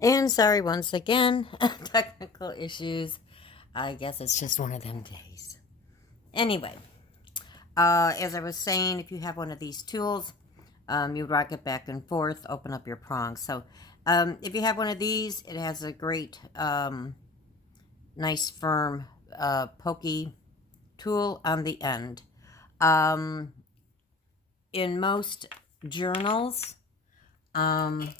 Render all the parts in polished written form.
And sorry once again, technical issues. I guess it's just one of them days. Anyway, as I was saying, if you have one of these tools, you rock it back and forth, open up your prongs. So, if you have one of these, it has a great, nice, firm, pokey tool on the end. Um, in most journals, um,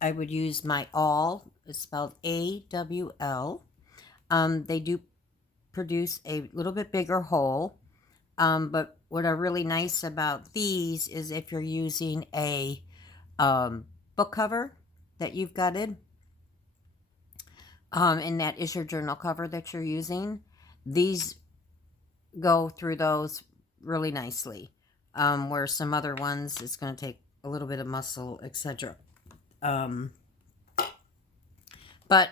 I would use my awl. It's spelled AWL. They do produce a little bit bigger hole. But what are really nice about these is if you're using a book cover that you've gutted, and that is your journal cover that you're using, these go through those really nicely. Where some other ones, it's going to take a little bit of muscle, etc. But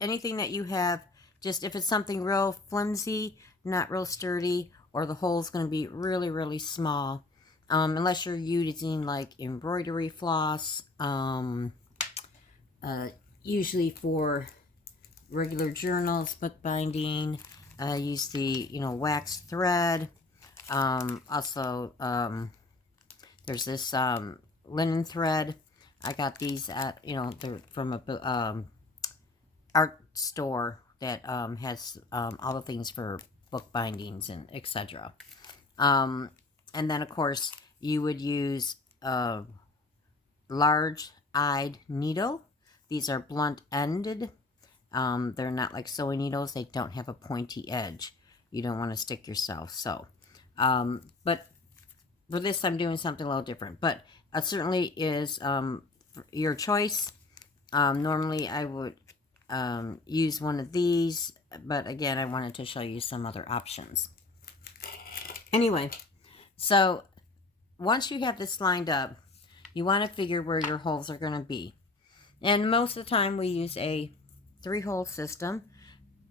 anything that you have, just if it's something real flimsy, not real sturdy, or the hole's going to be really, really small, unless you're using like embroidery floss, usually for regular journals, bookbinding, use the, wax thread. Also, there's this linen thread. I got these at, they're from a art store that has all the things for book bindings and etc. And then, of course, you would use a large-eyed needle. These are blunt-ended. They're not like sewing needles. They don't have a pointy edge. You don't want to stick yourself. So, but for this, I'm doing something a little different. But it certainly is your choice. Normally, I would use one of these, but again, I wanted to show you some other options. Anyway, so once you have this lined up, you want to figure where your holes are going to be. And most of the time, we use a 3-hole system,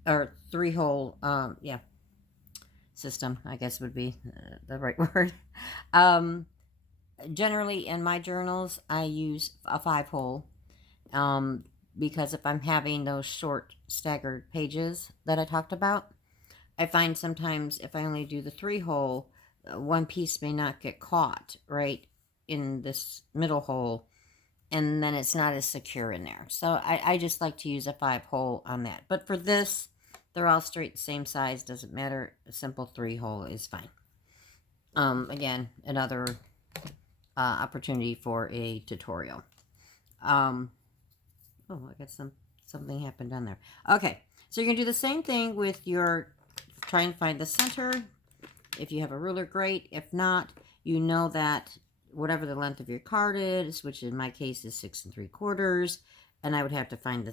or 3-hole, system, I guess would be the right word. Generally, in my journals, I use a 5-hole. Because if I'm having those short staggered pages that I talked about, I find sometimes if I only do the 3-hole, one piece may not get caught right in this middle hole, and then it's not as secure in there. So I just like to use a 5-hole on that. But for this, they're all straight the same size, doesn't matter. A simple 3-hole is fine. Again, another opportunity for a tutorial. Oh, I got something happened down there. Okay, so you're going to do the same thing with your, try and find the center. If you have a ruler, great. If not, you know that whatever the length of your card is, which in my case is 6 3/4, and I would have to find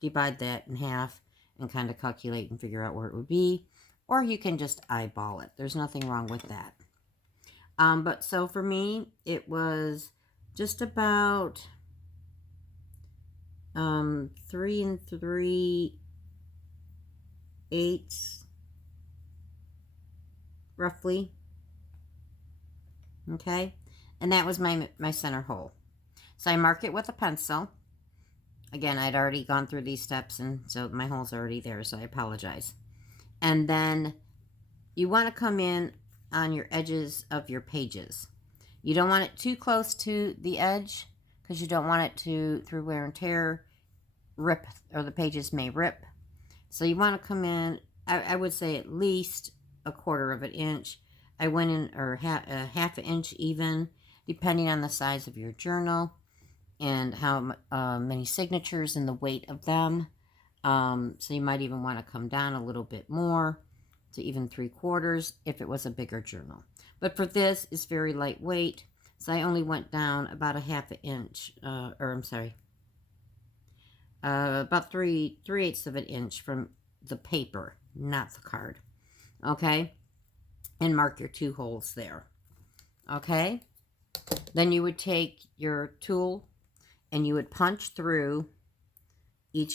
divide that in half and kind of calculate and figure out where it would be. Or you can just eyeball it. There's nothing wrong with that. But so for me, it was just about 3 3/8 roughly. Okay, and that was my center hole. So I mark it with a pencil. Again, I'd already gone through these steps, and so my hole's already there, so I apologize. And then you want to come in on your edges of your pages. You don't want it too close to the edge because you don't want it to, through wear and tear, rip, or the pages may rip. So you want to come in, I would say at least 1/4 of an inch. I went in, or half an inch even, depending on the size of your journal and how many signatures and the weight of them. So you might even want to come down a little bit more to even 3/4 if it was a bigger journal. But for this, it's very lightweight, so I only went down about a half an inch, about 3/8 of an inch from the paper, not the card. Okay, and mark your 2 holes there. Okay, then you would take your tool and you would punch through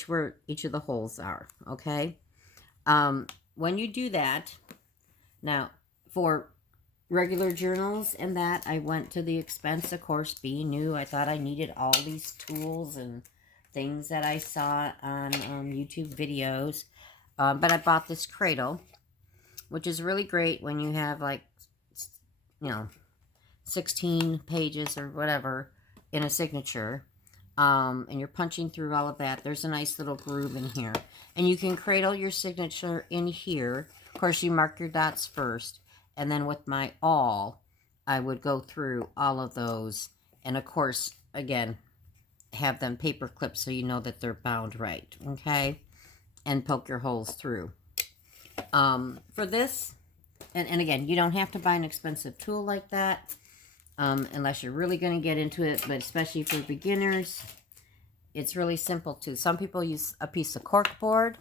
where each of the holes are. Okay, when you do that, now for regular journals and that, I went to the expense, of course, being new. I thought I needed all these tools and things that I saw on YouTube videos. But I bought this cradle, which is really great when you have like, 16 pages or whatever in a signature. And you're punching through all of that. There's a nice little groove in here. And you can cradle your signature in here. Of course, you mark your dots first. And then with my awl, I would go through all of those. And of course, again, have them paper clipped so you know that they're bound right. Okay? And poke your holes through. For this, and again, you don't have to buy an expensive tool like that. Unless you're really going to get into it, but especially for beginners, it's really simple too. Some people use a piece of cork board.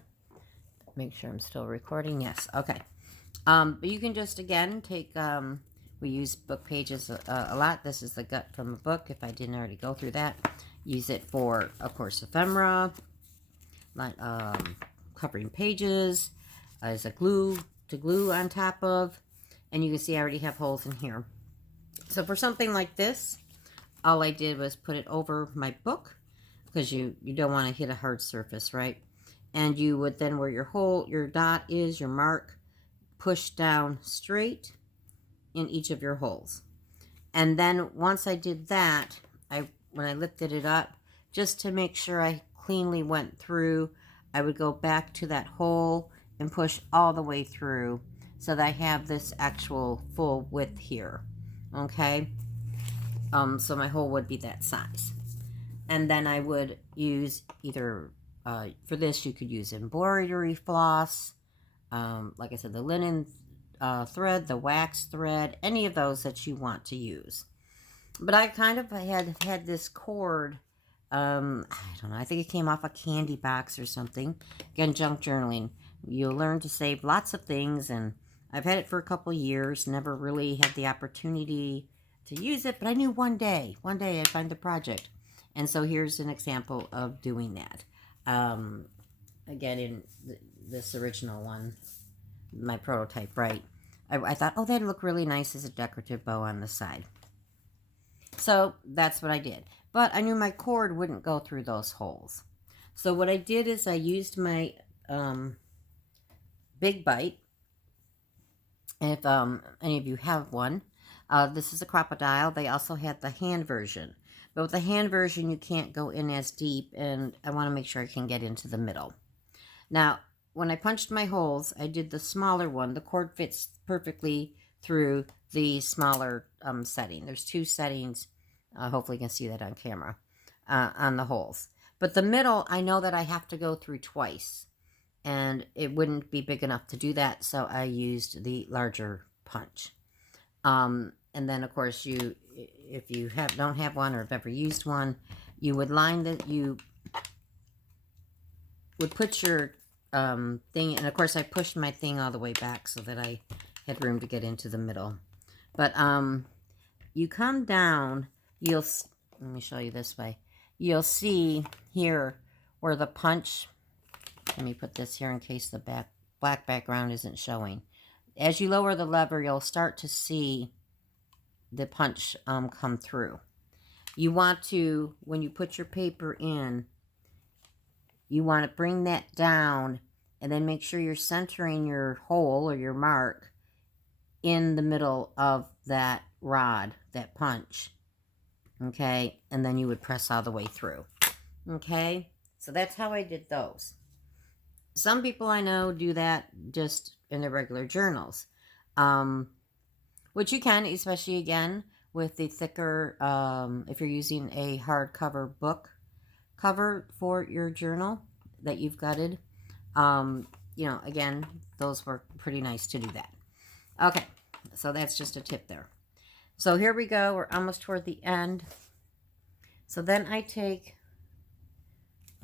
Make sure I'm still recording. Yes, okay. But you can just, again, take, we use book pages a lot. This is the gut from a book, if I didn't already go through that. Use it for, of course, ephemera, like covering pages, as a glue to glue on top of. And you can see I already have holes in here. So for something like this, all I did was put it over my book, because you don't want to hit a hard surface, right? And you would then, where your dot is, your mark, push down straight in each of your holes. And then once I did that, when I lifted it up, just to make sure I cleanly went through, I would go back to that hole and push all the way through so that I have this actual full width here. Okay, so my hole would be that size. And then I would use either, for this you could use embroidery floss, like I said, the linen thread, the wax thread, any of those that you want to use. But I kind of had this cord, I don't know, I think it came off a candy box or something. Again, junk journaling. You'll learn to save lots of things, and I've had it for a couple years, never really had the opportunity to use it, but I knew one day I'd find the project. And so here's an example of doing that. Again, in this original one, my prototype, right? I thought, oh, that'd look really nice as a decorative bow on the side. So that's what I did. But I knew my cord wouldn't go through those holes. So what I did is I used my Big Bite. If any of you have one, this is a crocodile. They also had the hand version. But with the hand version, you can't go in as deep, and I want to make sure I can get into the middle. Now, when I punched my holes, I did the smaller one. The cord fits perfectly through the smaller setting. There's two settings. Hopefully you can see that on camera, on the holes. But the middle, I know that I have to go through twice. And it wouldn't be big enough to do that, so I used the larger punch. And then, of course, if you don't have one or have ever used one, you would you would put your thing, and of course, I pushed my thing all the way back so that I had room to get into the middle. But you come down, let me show you this way. You'll see here where the punch. Let me put this here in case the black background isn't showing. As you lower the lever, you'll start to see the punch come through. You want to, when you put your paper in, you want to bring that down and then make sure you're centering your hole or your mark in the middle of that rod, that punch. Okay, and then you would press all the way through. Okay, so that's how I did those. Some people I know do that just in their regular journals, which you can, especially again with the thicker, if you're using a hardcover book cover for your journal that you've gutted. Again, those work pretty nice to do that. Okay, so that's just a tip there. So here we go. We're almost toward the end. So then I take,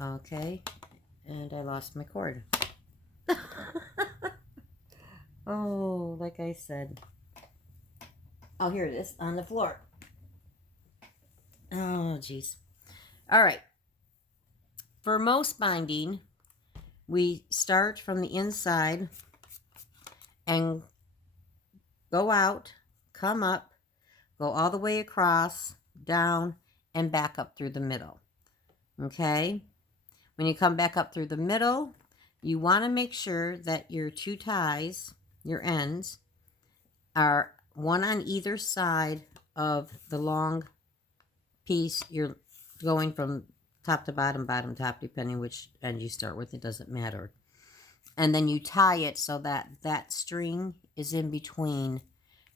okay, and I lost my cord. Oh, like I said. Oh, here it is on the floor. Oh, geez. All right. For most binding, we start from the inside and go out, come up, go all the way across, down, and back up through the middle. Okay? When you come back up through the middle, you want to make sure that your two ties, your ends, are one on either side of the long piece. You're going from top to bottom, bottom top, depending which end you start with. It doesn't matter. And then you tie it so that that string is in between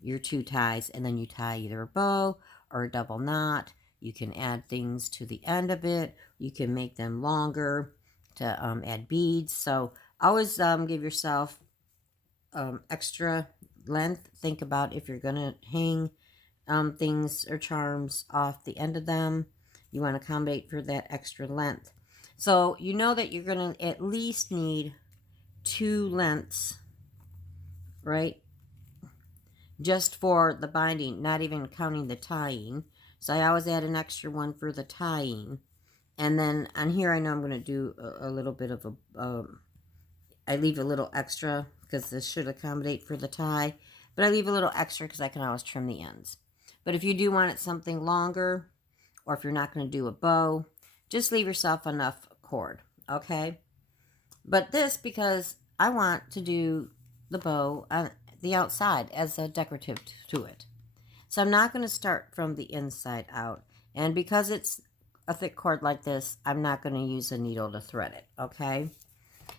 your two ties, and then you tie either a bow or a double knot. You can add things to the end of it. You can make them longer to add beads. So always give yourself extra length. Think about if you're going to hang things or charms off the end of them, you want to accommodate for that extra length. So you know that you're going to at least need 2 lengths, right? Just for the binding, not even counting the tying. So I always add an extra one for the tying. And then on here, I know I'm going to do a little bit of I leave a little extra because this should accommodate for the tie. But I leave a little extra because I can always trim the ends. But if you do want it something longer, or if you're not going to do a bow, just leave yourself enough cord, okay? But this, because I want to do the bow on the outside as a decorative to it. So I'm not going to start from the inside out. And because it's a thick cord like this, I'm not going to use a needle to thread it, okay?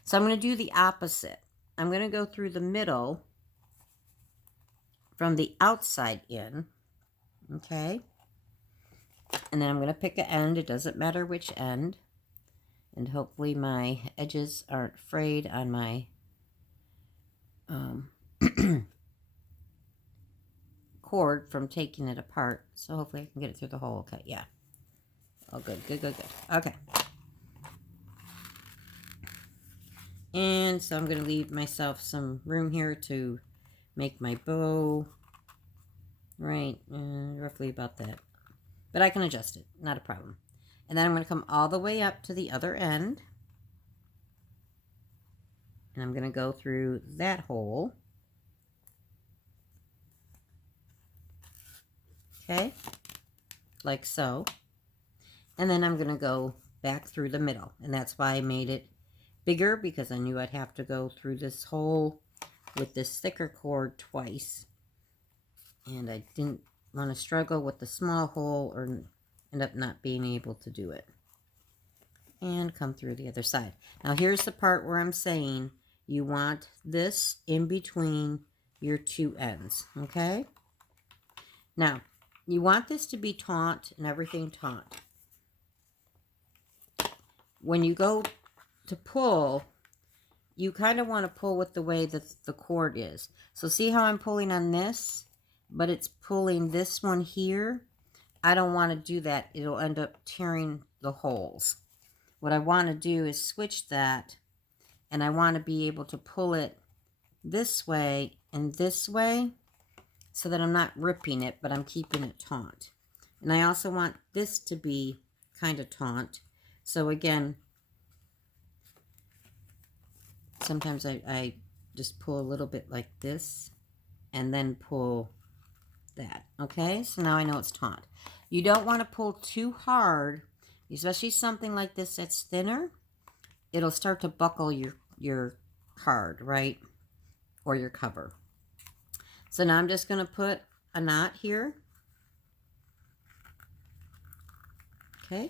So I'm going to do the opposite. I'm going to go through the middle from the outside in, okay? And then I'm going to pick an end. It doesn't matter which end. And hopefully my edges aren't frayed on my cord from taking it apart. So hopefully I can get it through the hole. Okay, yeah. Oh, good. Okay. And so I'm going to leave myself some room here to make my bow. Right, roughly about that. But I can adjust it, not a problem. And then I'm going to come all the way up to the other end. And I'm going to go through that hole. Okay, like so. And then I'm going to go back through the middle. And that's why I made it bigger, because I knew I'd have to go through this hole with this thicker cord twice. And I didn't want to struggle with the small hole or end up not being able to do it. And come through the other side. Now here's the part where I'm saying you want this in between your two ends, okay? Now, you want this to be taut and everything taut. When you go to pull, you kind of want to pull with the way that the cord is. So see how I'm pulling on this, but it's pulling this one here? I don't want to do that. It'll end up tearing the holes. What I want to do is switch that, and I want to be able to pull it this way and this way so that I'm not ripping it, but I'm keeping it taut. And I also want this to be kind of taut. So again, sometimes I just pull a little bit like this and then pull that. Okay, so now I know it's taut. You don't want to pull too hard, especially something like this that's thinner. It'll start to buckle your card, right? Or your cover. So now I'm just going to put a knot here. Okay.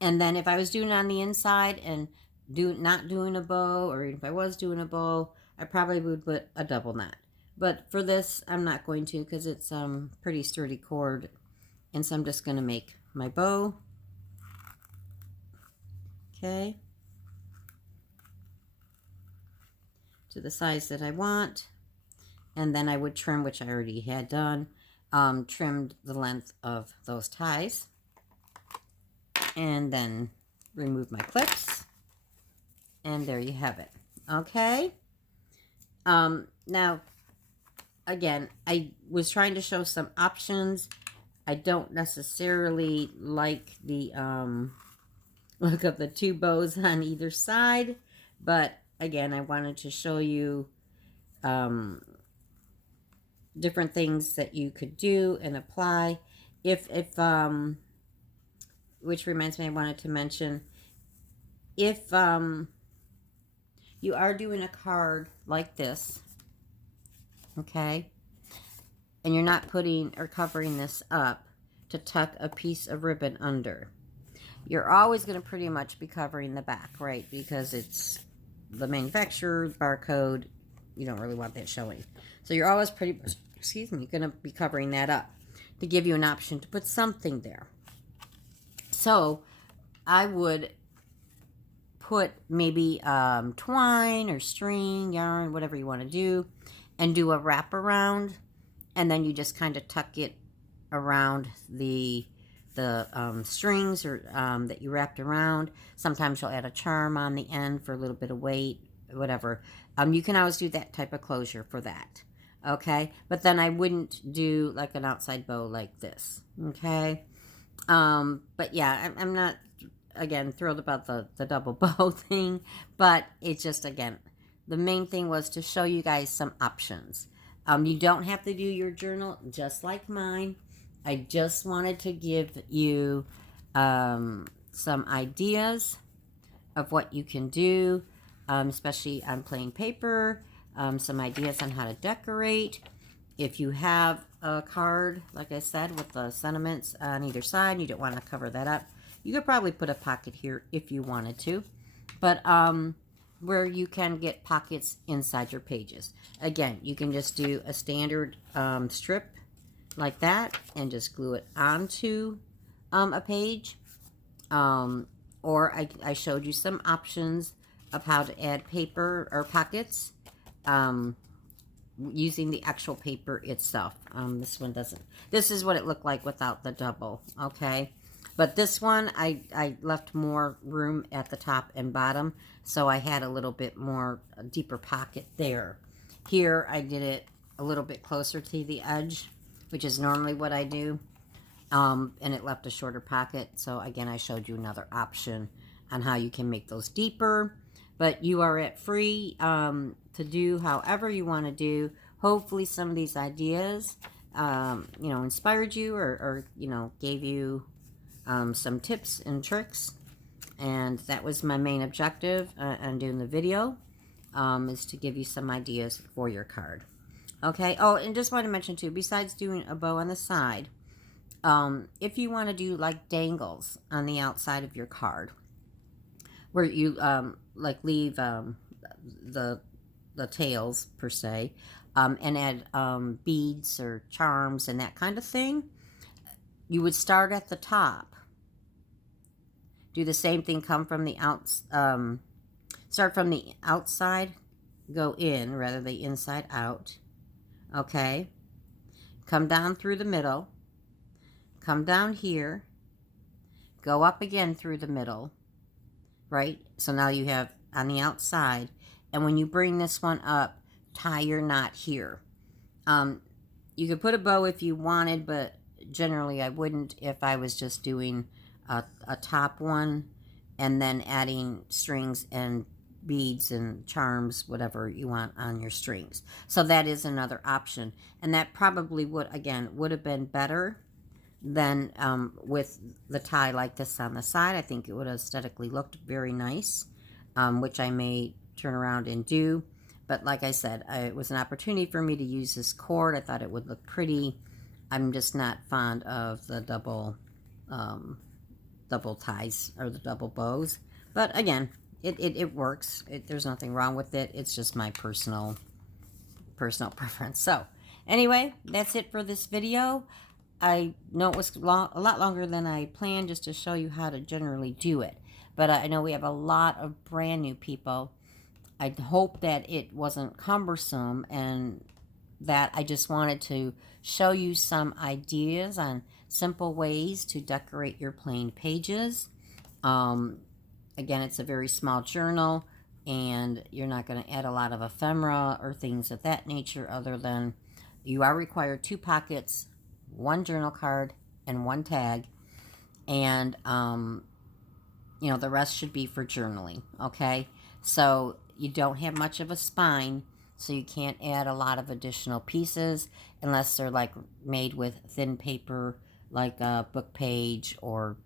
And then if I was doing it on the inside and not doing a bow, or if I was doing a bow, I probably would put a double knot. But for this, I'm not going to, because it's pretty sturdy cord. And so I'm just going to make my bow. Okay. To the size that I want. And then I would trim, which I already had done, trimmed the length of those ties. And then remove my clips. And there you have it. Okay. Now, again, I was trying to show some options. I don't necessarily like the look of the two bows on either side. But again, I wanted to show you different things that you could do and apply. If which reminds me, I wanted to mention, if you are doing a card like this, okay, and you're not putting or covering this up to tuck a piece of ribbon under, you're always going to pretty much be covering the back, right? Because it's the manufacturer barcode. You don't really want that showing. So you're always pretty much, excuse me, going to be covering that up to give you an option to put something there. So I would put maybe twine or string, yarn, whatever you want to do, and do a wrap around, and then you just kind of tuck it around the strings or that you wrapped around. Sometimes you'll add a charm on the end for a little bit of weight, whatever. You can always do that type of closure for that. Okay, but then I wouldn't do like an outside bow like this. Okay, but yeah, I'm not, again, thrilled about the double bow thing, but it's just, again, the main thing was to show you guys some options. You don't have to do your journal just like mine. I just wanted to give you some ideas of what you can do, especially on plain paper, some ideas on how to decorate. If you have a card, like I said, with the sentiments on either side, and you don't want to cover that up, you could probably put a pocket here if you wanted to. But where you can get pockets inside your pages. Again, you can just do a standard strip like that and just glue it onto a page. Or I showed you some options of how to add paper or pockets using the actual paper itself. This one doesn't. This is what it looked like without the double, okay? But this one, I left more room at the top and bottom, so I had a little bit more, a deeper pocket there. Here, I did it a little bit closer to the edge, which is normally what I do, and it left a shorter pocket. So again, I showed you another option on how you can make those deeper, but you are at free to do however you want to do. Hopefully some of these ideas, inspired you or gave you some tips and tricks. And that was my main objective on doing the video, is to give you some ideas for your card. Okay. Oh, and just want to mention too, besides doing a bow on the side, if you want to do like dangles on the outside of your card, where you like leave the tails per se, and add beads or charms and that kind of thing, you would start at the top. Do the same thing. Come from the start from the outside, go in rather than inside out. Okay. Come down through the middle. Come down here. Go up again through the middle. Right? So now you have on the outside. And when you bring this one up, tie your knot here. You could put a bow if you wanted, but generally I wouldn't if I was just doing a top one and then adding strings and beads and charms, whatever you want on your strings. So that is another option. And that probably would have been better than with the tie like this on the side. I think it would have aesthetically looked very nice, which I may turn around and do. But like I said, it was an opportunity for me to use this cord. I thought it would look pretty. I'm just not fond of the double ties or the double bows. But again, it works. There's nothing wrong with it. It's just my personal preference. So anyway, that's it for this video. I know it was a lot longer than I planned, just to show you how to generally do it. But I know we have a lot of brand new people. I hope that it wasn't cumbersome, and that I just wanted to show you some ideas on simple ways to decorate your plain pages. Again, it's a very small journal, and you're not going to add a lot of ephemera or things of that nature, other than you are required 2 pockets, 1 journal card, and 1 tag. And, the rest should be for journaling, okay? So you don't have much of a spine, so you can't add a lot of additional pieces unless they're like made with thin paper, like a book page or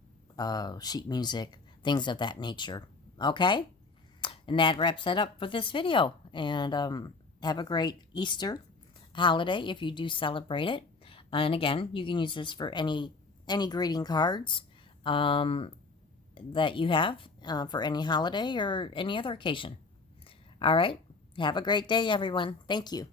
sheet music, things of that nature. Okay? And that wraps it up for this video. And have a great Easter holiday if you do celebrate it. And again, you can use this for any greeting cards that you have for any holiday or any other occasion. All right. Have a great day, everyone. Thank you.